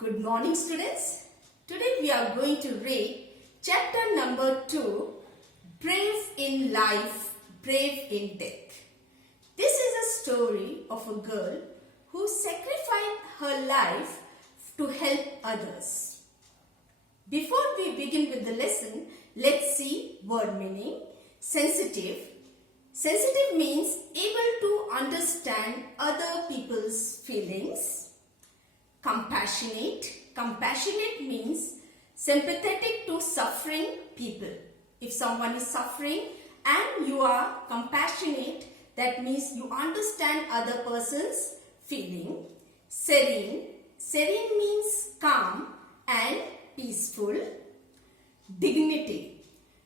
Good morning, students. Today we are going to read chapter number 2, Brave in Life, Brave in Death. This is a story of a girl who sacrificed her life to help others. Before we begin with the lesson, let's see word meaning. Sensitive. Sensitive means able to understand other people's feelings. Compassionate. Compassionate means sympathetic to suffering people. If someone is suffering and you are compassionate, that means you understand other person's feeling. Serene. Serene means calm and peaceful. Dignity.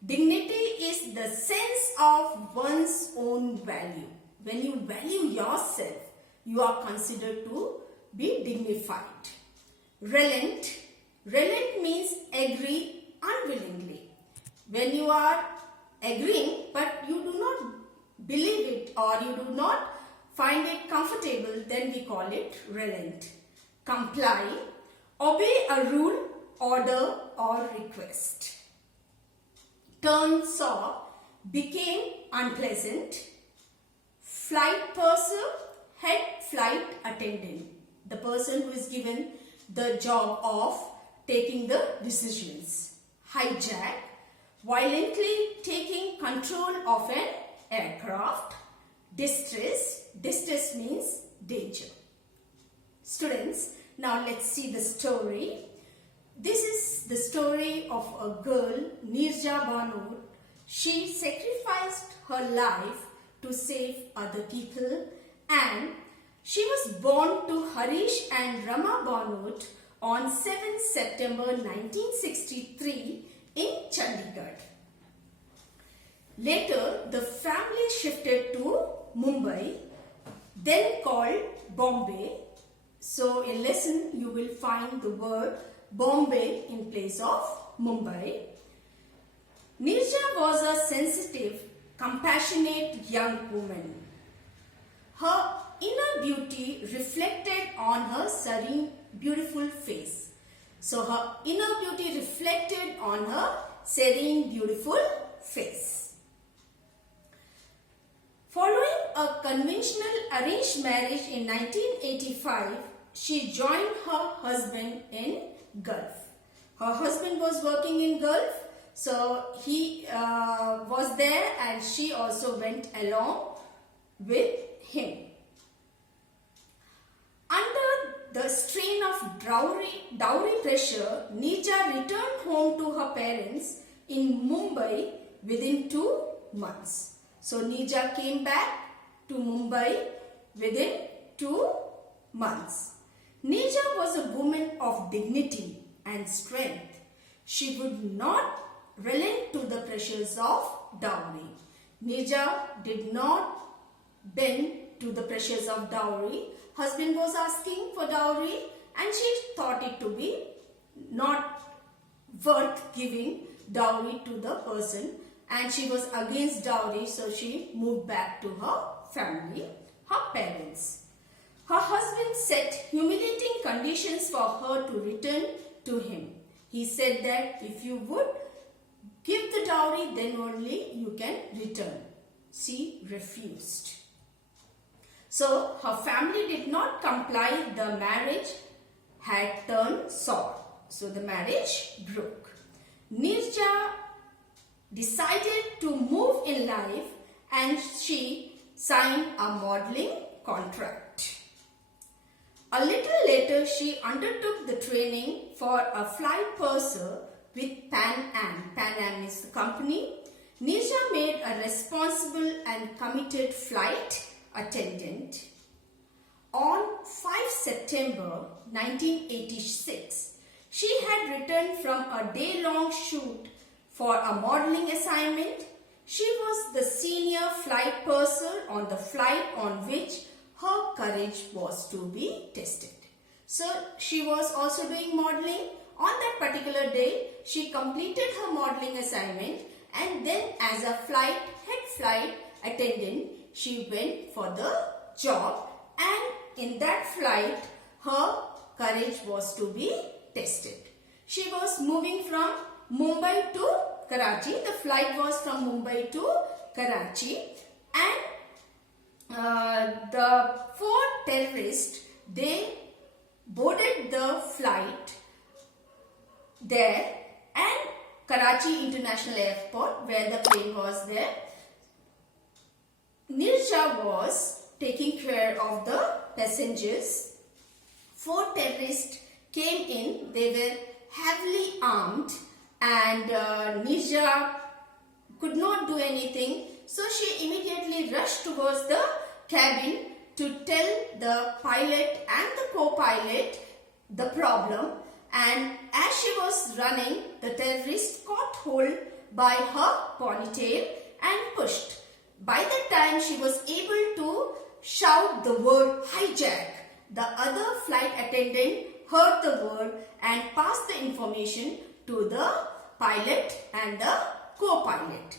Dignity is the sense of one's own value. When you value yourself, you are considered to be dignified. Relent. Relent means agree unwillingly. When you are agreeing but you do not believe it or you do not find it comfortable, then we call it relent. Comply. Obey a rule, order or request. Turn sour. Became unpleasant. Flight purser. Head flight attendant. The person who is given the job of taking the decisions. Hijack. Violently taking control of an aircraft. Distress. Distress means danger. Students, now let's see the story. This is the story of a girl, Nisja. She sacrificed her life to save other people, and she was born to Harish and Rama Banut on 7 September 1963 in Chandigarh. Later, the family shifted to Mumbai, then called Bombay. So, in lesson, you will find the word Bombay in place of Mumbai. Nisja was a sensitive, compassionate young woman. Her inner beauty reflected on her serene, beautiful face. So her inner beauty reflected on her serene, beautiful face. Following a conventional arranged marriage in 1985, she joined her husband in Gulf. Her husband was working in Gulf, so he was there and she also went along with him. Under the strain of dowry pressure, Nisja returned home to her parents in Mumbai within 2 months. So Nisja came back to Mumbai within 2 months. Nisja was a woman of dignity and strength. She would not relent to the pressures of dowry. Nisja did not bend to the pressures of dowry. Husband was asking for dowry and she thought it to be not worth giving dowry to the person, and she was against dowry, so she moved back to her family, her parents. Her husband set humiliating conditions for her to return to him. He said that if you would give the dowry, then only you can return. She refused. So her family did not comply. The marriage had turned sour. So the marriage broke. Nisja decided to move in life and she signed a modeling contract. A little later, she undertook the training for a flight purser with Pan Am. Pan Am is the company. Nisja made a responsible and committed flight attendant. On 5 September 1986, she had returned from a day-long shoot for a modeling assignment. She was the senior flight purser on the flight on which her courage was to be tested. So she was also doing modeling. On that particular day, she completed her modeling assignment, and then as a head flight attendant, she went for the job, and in that flight her courage was to be tested. She was moving from Mumbai to Karachi. The flight was from Mumbai to Karachi, and the four terrorists, they boarded the flight there and Karachi International Airport, where the plane was there. Nisja was taking care of the passengers. Four terrorists came in. They were heavily armed, and Nisja could not do anything. So she immediately rushed towards the cabin to tell the pilot and the co-pilot the problem. And as she was running, the terrorist caught hold by her ponytail and pushed. By that time, she was able to shout the word hijack. The other flight attendant heard the word and passed the information to the pilot and the co-pilot.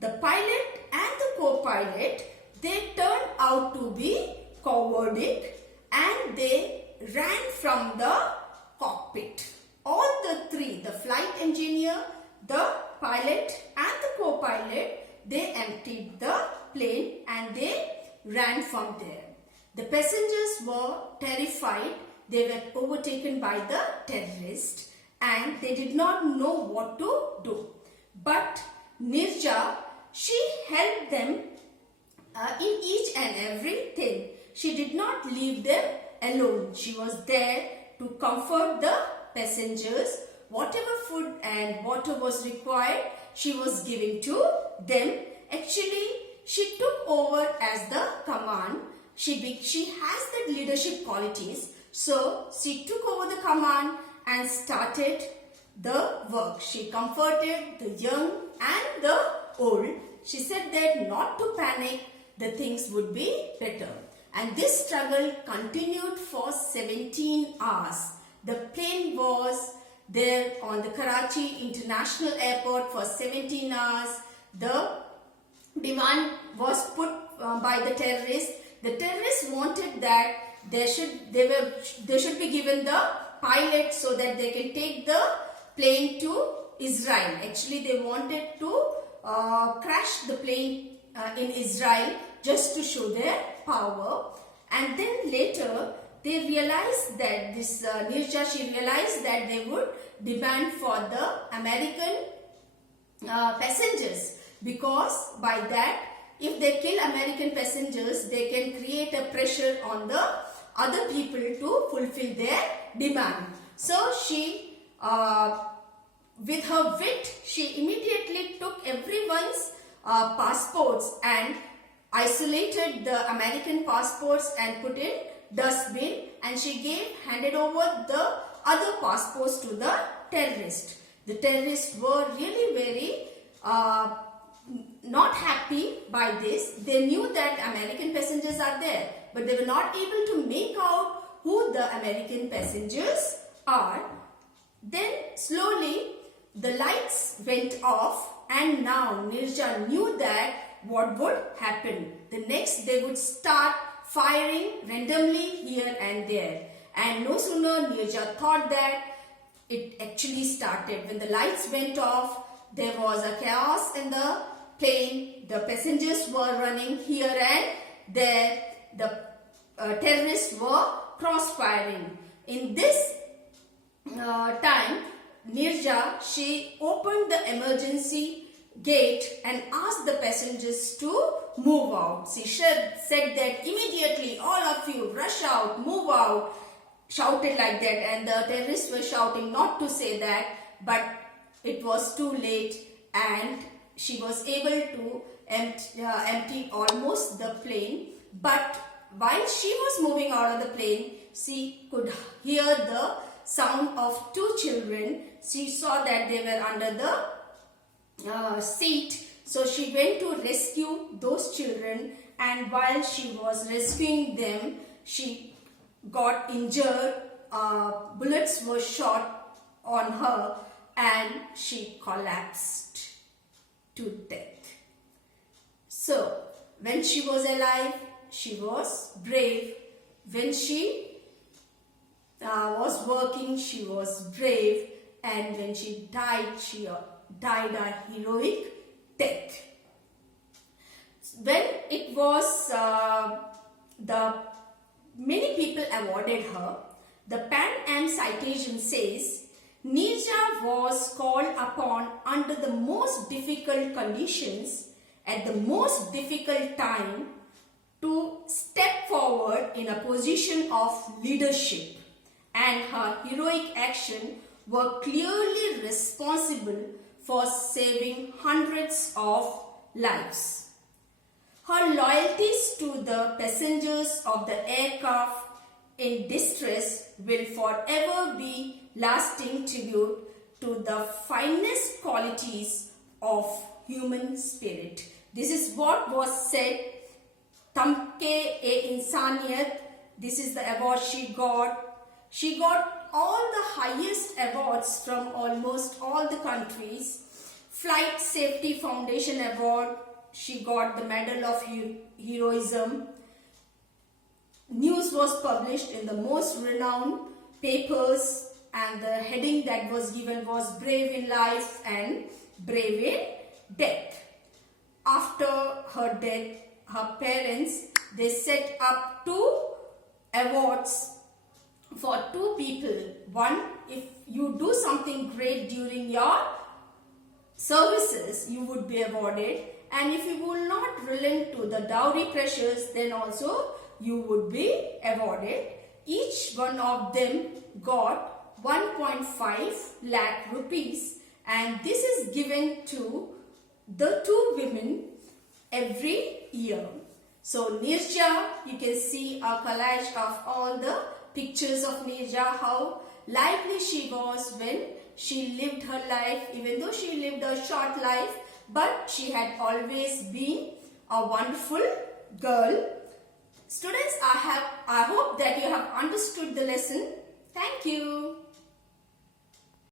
The pilot and the co-pilot, they turned out to be cowardice, and they ran from the cockpit. All the three, the flight engineer, the pilot and the co-pilot, they emptied the plane and they ran from there. The passengers were terrified. They were overtaken by the terrorists and they did not know what to do. But Nisja, she helped them in each and everything. She did not leave them alone. She was there to comfort the passengers. Whatever food and water was required, she was giving to them. Actually, she took over as the command. She has the leadership qualities. So, she took over the command and started the work. She comforted the young and the old. She said that not to panic, the things would be better. And this struggle continued for 17 hours. The plane was there on the Karachi International Airport for 17 hours. The demand was put by the terrorists. The terrorists wanted that they should be given the pilot so that they can take the plane to Israel. Actually, they wanted to crash the plane in Israel just to show their power. And then later they realized that this Nisja, she realized that they would demand for the American passengers, because by that, if they kill American passengers, they can create a pressure on the other people to fulfill their demand. So she, with her wit, she immediately took everyone's passports and isolated the American passports and put in dustbin, and she handed over the other passports to the terrorists. The terrorists were really very not happy by this. They knew that American passengers are there, but they were not able to make out who the American passengers are. Then slowly the lights went off, and now Nisja knew that what would happen. The next, they would start firing randomly here and there. And no sooner Nisja thought that, it actually started. When the lights went off, there was a chaos in the plane. The passengers were running here and there. The terrorists were cross-firing. In this time, Nisja, she opened the emergency gate and asked the passengers to move out. She said that immediately, all of you rush out, move out, shouted like that, and the terrorists were shouting not to say that, but it was too late and she was able to empty almost the plane. But while she was moving out of the plane, she could hear the sound of two children. She saw that they were under the seat. So she went to rescue those children, and while she was rescuing them, she got injured. Bullets were shot on her and she collapsed to death. So when she was alive, she was brave. When she was working, she was brave, and when she died a heroic death. When it was the many people awarded her, the Pan Am citation says, Nisja was called upon under the most difficult conditions at the most difficult time to step forward in a position of leadership, and her heroic action were clearly responsible for saving hundreds of lives. Her loyalties to the passengers of the aircraft in distress will forever be lasting tribute to the finest qualities of human spirit. This is what was said, Tamke e Insaniyat. This is the award she got. She got all the highest awards from almost all the countries. Flight Safety Foundation Award, she got the Medal of Heroism. News was published in the most renowned papers, and the heading that was given was Brave in Life and Brave in Death. After her death, her parents, they set up 2 awards for 2 people. One, if you do something great during your services, you would be awarded, and if you will not relent to the dowry pressures, then also you would be awarded. Each one of them got 1.5 lakh rupees, and this is given to the 2 women every year. So Nisja, you can see a collage of all the pictures of Nisja, how lively she was when she lived her life, even though she lived a short life, but she had always been a wonderful girl. Students, I hope that you have understood the lesson. Thank you.